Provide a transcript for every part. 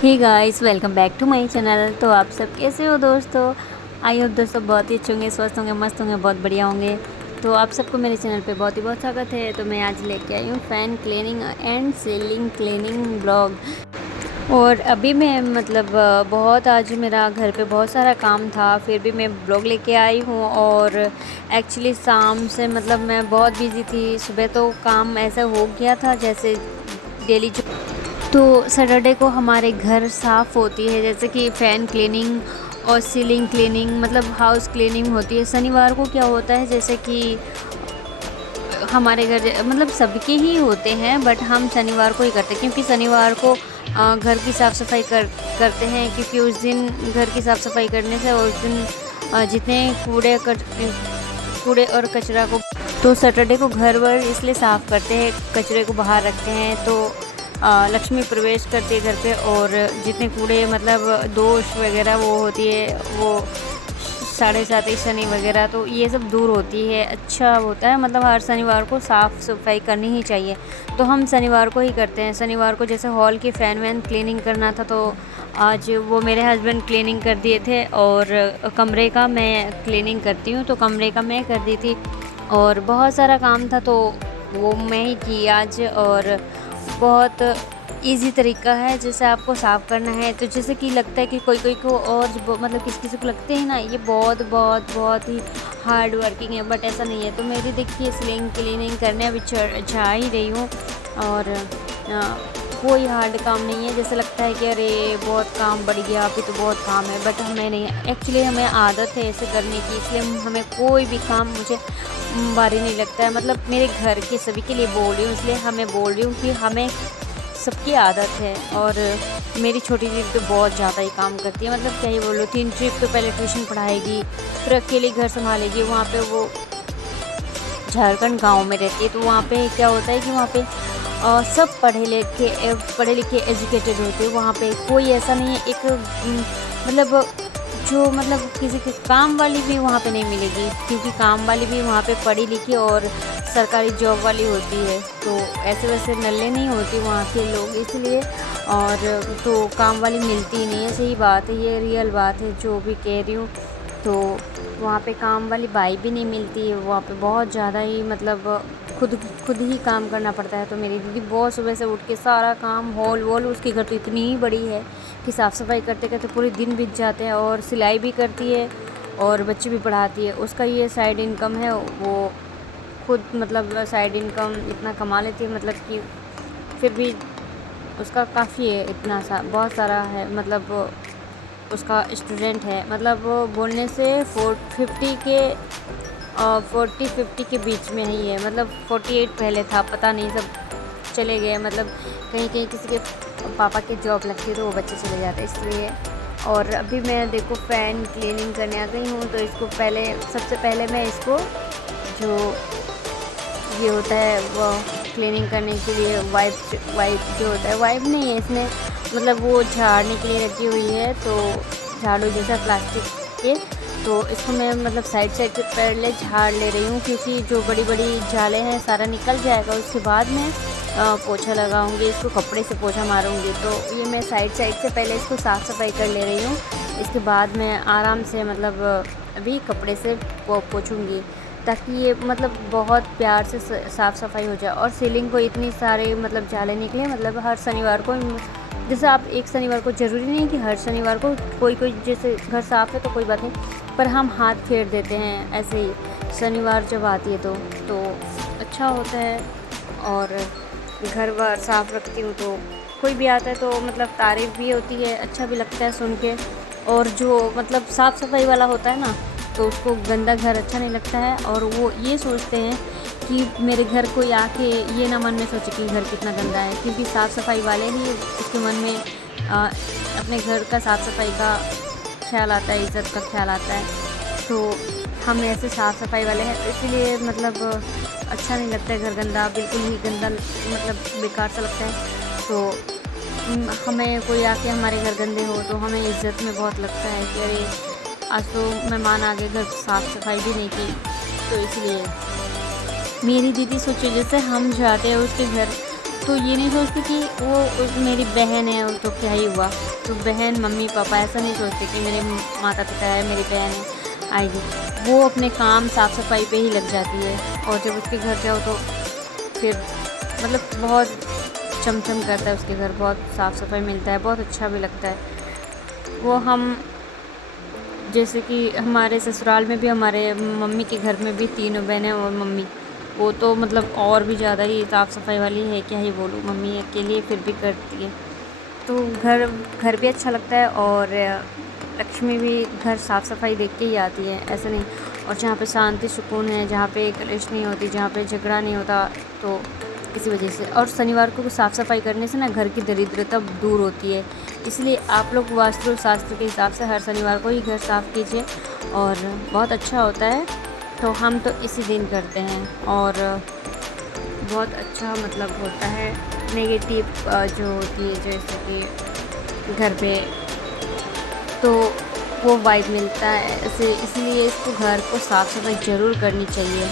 Hey guys, welcome back to my channel. तो आप सब कैसे हो दोस्तों? आई होप दोस्तों बहुत ही अच्छे होंगे, स्वस्थ होंगे, मस्त होंगे, बहुत बढ़िया होंगे। तो आप सबको मेरे चैनल पे बहुत ही बहुत स्वागत है। तो मैं आज लेके आई हूँ fan cleaning and ceiling cleaning blog. और अभी मैं बहुत आज मेरा घर पे बहुत सारा काम था, फिर भी मैं ब्लॉग लेके आई हूँ। और एक्चुअली शाम से मैं बहुत बिज़ी थी। सुबह तो काम ऐसा हो गया था जैसे डेली जो तो सैटरडे को हमारे घर साफ़ होती है, जैसे कि फ़ैन क्लीनिंग और सीलिंग क्लीनिंग, हाउस क्लीनिंग होती है। शनिवार को क्या होता है, जैसे कि हमारे घर सबके ही होते हैं, बट हम शनिवार को ही करते हैं, क्योंकि शनिवार को घर की साफ़ सफाई करते हैं। क्योंकि उस दिन घर की साफ़ सफाई करने से उस दिन जितने कूड़े और कचरा को, तो सैटरडे को घर वर इसलिए साफ़ करते हैं, कचरे को बाहर रखते हैं। तो लक्ष्मी प्रवेश करती है घर पे, और जितने कूड़े दोष वगैरह वो होती है, वो साढ़े सात शनि वगैरह, तो ये सब दूर होती है। अच्छा होता है, हर शनिवार को साफ़ सफाई करनी ही चाहिए। तो हम शनिवार को ही करते हैं। शनिवार को जैसे हॉल की फ़ैन वैन क्लीनिंग करना था, तो आज वो मेरे हस्बैंड क्लीनिंग कर दिए थे। और कमरे का मैं क्लीनिंग करती हूँ, तो कमरे का मैं कर दी थी। और बहुत सारा काम था, तो वो मैं ही की आज। और बहुत इजी तरीका है जैसे आपको साफ़ करना है। तो जैसे कि लगता है कि कोई कोई को, और किसी किसी को लगते हैं ना, ये बहुत बहुत बहुत ही हार्ड वर्किंग है, बट ऐसा नहीं है। तो मेरी देखिए सीलिंग क्लीनिंग करने अभी जा ही रही हूँ। और कोई हार्ड काम नहीं है। जैसे लगता है कि अरे बहुत काम बढ़ गया, अभी तो बहुत काम है, बट हमें नहीं, एक्चुअली हमें आदत है ऐसे करने की, इसलिए हमें कोई भी काम मुझे भारी नहीं लगता है। मेरे घर के सभी के लिए बोल रही हूँ, इसलिए हमें बोल रही हूँ कि हमें सबकी आदत है। और मेरी छोटी दीदी तो बहुत ज़्यादा ही काम करती है, क्या ही बोलो। 3 ट्रिप तो पहले ट्यूशन पढ़ाएगी, फिर अकेले घर संभालेगी। वहाँ पे वो झारखंड गांव में रहती है, तो वहाँ पे क्या होता है कि वहाँ पे सब पढ़े लिखे एजुकेटेड होते हैं। वहाँ पे कोई ऐसा नहीं है, एक जो किसी के काम वाली भी वहाँ पे नहीं मिलेगी, क्योंकि काम वाली भी वहाँ पे पढ़ी लिखी और सरकारी जॉब वाली होती है। तो ऐसे वैसे नल्ले नहीं होती वहाँ के लोग, इसलिए। और तो काम वाली मिलती ही नहीं है, सही बात है, ये रियल बात है जो भी कह रही हूँ। तो वहाँ पे काम वाली बाई भी नहीं मिलती है, वहाँ पे बहुत ज़्यादा ही खुद ही काम करना पड़ता है। तो मेरी दीदी बहुत सुबह से उठ के सारा काम, हॉल वॉल, उसके घर तो इतनी ही बड़ी है कि साफ़ सफाई करते करते पूरे दिन बीत जाते हैं। और सिलाई भी करती है और बच्चे भी पढ़ाती है। उसका ये साइड इनकम है, वो खुद साइड इनकम इतना कमा लेती है, कि फिर भी उसका काफ़ी है, इतना बहुत सारा है। उसका स्टूडेंट है, बोलने से 40-50 के बीच में ही है। 48 पहले था, पता नहीं, सब चले गए। कहीं कहीं किसी के पापा की जॉब लगती है, तो वो बच्चे चले जाते हैं, इसलिए। और अभी मैं देखो फ़ैन क्लीनिंग करने आ गई हूँ। तो सबसे पहले मैं इसको, जो ये होता है वो क्लीनिंग करने के लिए वाइप जो होता है, वाइप नहीं है इसमें, वो झाड़ने के लिए रखी हुई है। तो झाड़ू जैसा प्लास्टिक के, तो इसको मैं साइड से पहले झाड़ ले रही हूँ, क्योंकि जो बड़ी बड़ी जाले हैं सारा निकल जाएगा। उसके बाद मैं पोछा लगाऊंगी, इसको कपड़े से पोछा मारूंगी। तो ये मैं साइड से पहले इसको साफ़ सफाई कर ले रही हूँ। इसके बाद मैं आराम से अभी कपड़े से पोछूंगी, ताकि ये बहुत प्यार से साफ़ सफाई हो जाए। और सीलिंग को इतनी सारे जाले निकले, हर शनिवार को, जैसे आप एक शनिवार को, ज़रूरी नहीं कि हर शनिवार को, कोई जैसे घर साफ़ है तो कोई बात नहीं, पर हम हाथ फेर देते हैं ऐसे ही शनिवार जब आती है तो अच्छा होता है। और घर वर साफ़ रखती हूँ, तो कोई भी आता है तो तारीफ़ भी होती है, अच्छा भी लगता है सुन के। और जो साफ़ सफाई वाला होता है ना, तो उसको गंदा घर अच्छा नहीं लगता है। और वो ये सोचते हैं कि मेरे घर कोई आके ये ना मन में सोचे कि घर कितना गंदा है, क्योंकि साफ़ सफाई वाले ही उसके मन में अपने घर का साफ़ सफाई का ख्याल आता है, इज़्ज़त का ख्याल आता है। तो हम ऐसे साफ़ सफाई वाले हैं, तो इसीलिए अच्छा नहीं लगता है घर गंदा, बिल्कुल ही गंदा, बेकार सा लगता है। तो हमें कोई आके हमारे घर गंदे हो तो हमें इज़्ज़त में बहुत लगता है कि अरे आज तो मेहमान आ गए, घर साफ़ सफाई भी नहीं की। तो इसलिए मेरी दीदी सोचो, जैसे हम जाते हैं उसके घर, तो ये नहीं सोचती कि वो मेरी बहन है तो क्या ही हुआ, तो बहन मम्मी पापा ऐसा नहीं सोचते कि मेरे माता पिता है, मेरी बहन है आएगी। वो अपने काम साफ़ सफाई पे ही लग जाती है, और जब उसके घर जाओ तो फिर मतलब बहुत चमचम करता है उसके घर, बहुत साफ़ सफाई मिलता है, बहुत अच्छा भी लगता है। वो हम जैसे कि हमारे ससुराल में भी, हमारे मम्मी के घर में भी तीनों बहनें और मम्मी, वो तो मतलब और भी ज़्यादा ही साफ़ सफाई वाली है, क्या ही बोलूँ। मम्मी अकेली फिर भी करती है, तो घर घर भी अच्छा लगता है, और लक्ष्मी भी घर साफ़ सफाई देख के ही आती है, ऐसा नहीं। और जहाँ पे शांति सुकून है, जहाँ पे कलेश नहीं होती, जहाँ पे झगड़ा नहीं होता, तो इसी वजह से। और शनिवार को साफ़ सफाई करने से ना घर की दरिद्रता दूर होती है, इसलिए आप लोग वास्तु शास्त्र के हिसाब से हर शनिवार को ही घर साफ़ कीजिए, और बहुत अच्छा होता है। तो हम तो इसी दिन करते हैं, और बहुत अच्छा मतलब होता है। नेगेटिव जो होती है जैसे कि घर पे, तो वो वाइब मिलता है ऐसे, इसलिए इसको घर को साफ़ सफाई ज़रूर करनी चाहिए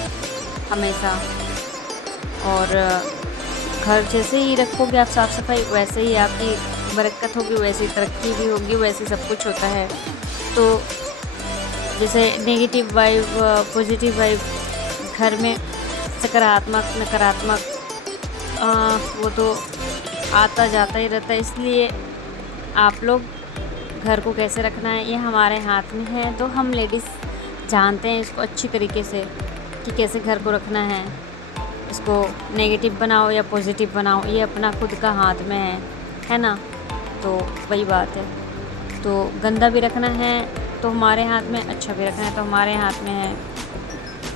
हमेशा। और घर जैसे ही रखोगे आप साफ़ सफाई, वैसे ही आपकी बरकत होगी, वैसे ही तरक्की भी होगी, वैसे सब कुछ होता है। तो जैसे नेगेटिव वाइब, पॉजिटिव वाइब, घर में सकारात्मक नकारात्मक वो तो आता जाता ही रहता है, इसलिए आप लोग घर को कैसे रखना है ये हमारे हाथ में है। तो हम लेडीज़ जानते हैं इसको अच्छी तरीके से कि कैसे घर को रखना है, इसको नेगेटिव बनाओ या पॉजिटिव बनाओ, ये अपना खुद का हाथ में है ना। तो वही बात है, तो गंदा भी रखना है तो हमारे हाथ में, अच्छा भी रखना है तो हमारे हाथ में है,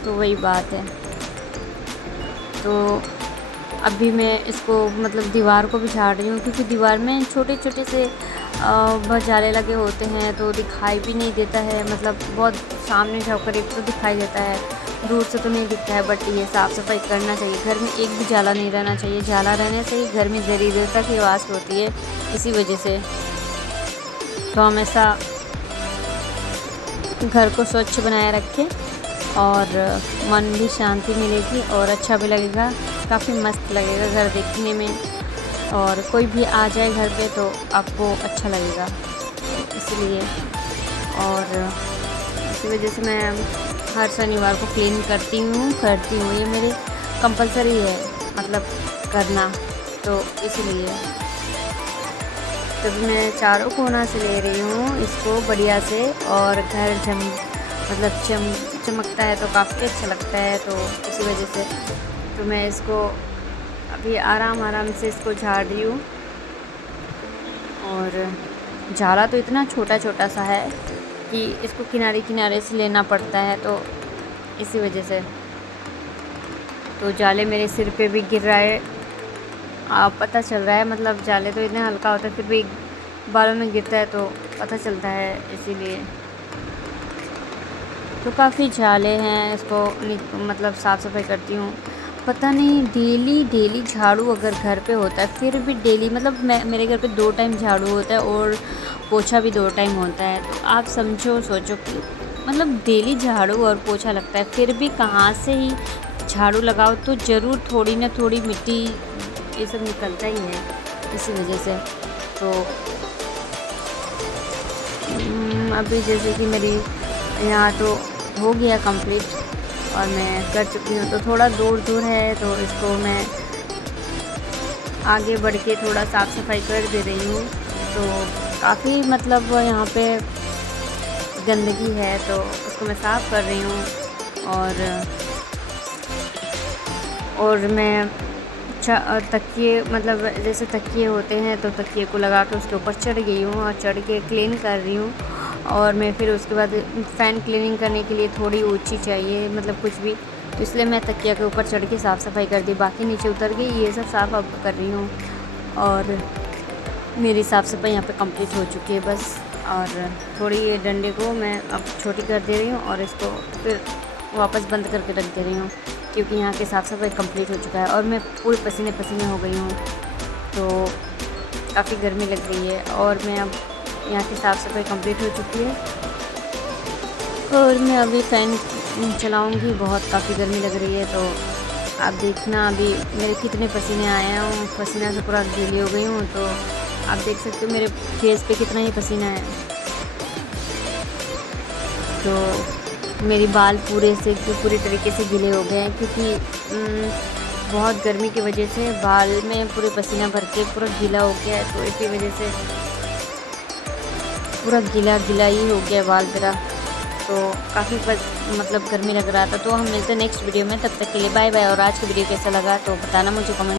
तो वही बात है। तो अभी मैं इसको मतलब दीवार को भी झाड़ रही हूँ, क्योंकि दीवार में छोटे छोटे से बहुत जाले लगे होते हैं, तो दिखाई भी नहीं देता है, मतलब बहुत सामने जाओ करीब तो दिखाई देता है, दूर से तो नहीं दिखता है। बट ये साफ़ सफाई करना चाहिए, घर में एक भी जाला नहीं रहना चाहिए, जाला रहने से ही घर में दरिद्रता की आवाज़ होती है, इसी वजह से। तो हमेशा घर को स्वच्छ बनाए रखें, और मन भी शांति मिलेगी, और अच्छा भी लगेगा, काफ़ी मस्त लगेगा घर देखने में, और कोई भी आ जाए घर पे तो आपको अच्छा लगेगा, इसलिए। और इसी वजह से मैं हर शनिवार को क्लीन करती हूँ, ये मेरे कंपलसरी है मतलब करना, तो इसलिए। तब मैं चारों कोना से ले रही हूँ इसको बढ़िया से, और घर चमकता है तो काफ़ी अच्छा लगता है, तो इसी वजह से तो मैं इसको अभी आराम से इसको झाड़ रही हूँ। और जाला तो इतना छोटा छोटा सा है कि इसको किनारे किनारे से लेना पड़ता है, तो इसी वजह से। तो जाले मेरे सिर पे भी गिर रहा है, पता चल रहा है, मतलब जाले तो इतने हल्का होता है फिर भी बालों में गिरता है तो पता चलता है, इसीलिए। तो काफ़ी जाले हैं, इसको मतलब साफ़ सफाई करती हूँ। पता नहीं डेली झाड़ू अगर घर पे होता है, फिर भी डेली मतलब मेरे घर पे 2 टाइम झाड़ू होता है, और पोछा भी 2 टाइम होता है। तो आप सोचो कि मतलब डेली झाड़ू और पोछा लगता है, फिर भी कहाँ से ही झाड़ू लगाओ तो ज़रूर थोड़ी ना थोड़ी मिट्टी ये सब निकलता ही है, इसी वजह से। तो अभी जैसे कि मेरी यहाँ तो हो गया कंप्लीट, और मैं कर चुकी हूँ, तो थोड़ा दूर है, तो इसको मैं आगे बढ़ के थोड़ा साफ़ सफाई कर दे रही हूँ। तो काफ़ी मतलब यहाँ पे गंदगी है, तो उसको मैं साफ़ कर रही हूँ। और मैं तकिए, मतलब जैसे तकिए होते हैं तो तकिए को लगा के उसके ऊपर चढ़ गई हूँ, और चढ़ के क्लीन कर रही हूँ। और मैं फिर उसके बाद फ़ैन क्लीनिंग करने के लिए थोड़ी ऊंची चाहिए, मतलब कुछ भी, तो इसलिए मैं तकिया के ऊपर चढ़ के साफ़ सफाई कर दी, बाकी नीचे उतर गई, ये सब साफ़ अब कर रही हूँ। और मेरी साफ़ सफाई यहाँ पे कंप्लीट हो चुकी है बस। और थोड़ी ये डंडे को मैं अब छोटी कर दे रही हूँ, और इसको फिर वापस बंद करके रख दे रही हूँ, क्योंकि यहाँ की साफ़ सफाई कंप्लीट हो चुका है, और मैं पूरी पसीने हो गई हूँ, तो काफ़ी गर्मी लग रही है। और मैं अब यहाँ की साफ़ सफाई कंप्लीट हो चुकी है, और मैं अभी फ़ैन चलाऊँगी, बहुत काफ़ी गर्मी लग रही है, तो आप देखना अभी मेरे कितने पसीने आए हैं, और पसीना से पूरा गीली हो गई हूँ। तो आप देख सकते हो मेरे फेस पे कितना ही पसीना है। तो मेरी बाल पूरी तरीके से गीले हो गए हैं, क्योंकि बहुत गर्मी की वजह से बाल में पूरे पसीना भर के पूरा गीला हो गया है। तो इसी वजह से पूरा गीला गीला ही हो गया बाल मेरा। तो काफ़ी मतलब गर्मी लग रहा था। तो हम मिलते हैं नेक्स्ट वीडियो में, तब तक के लिए बाय बाय। और आज की वीडियो कैसा लगा तो बताना मुझे कमेंट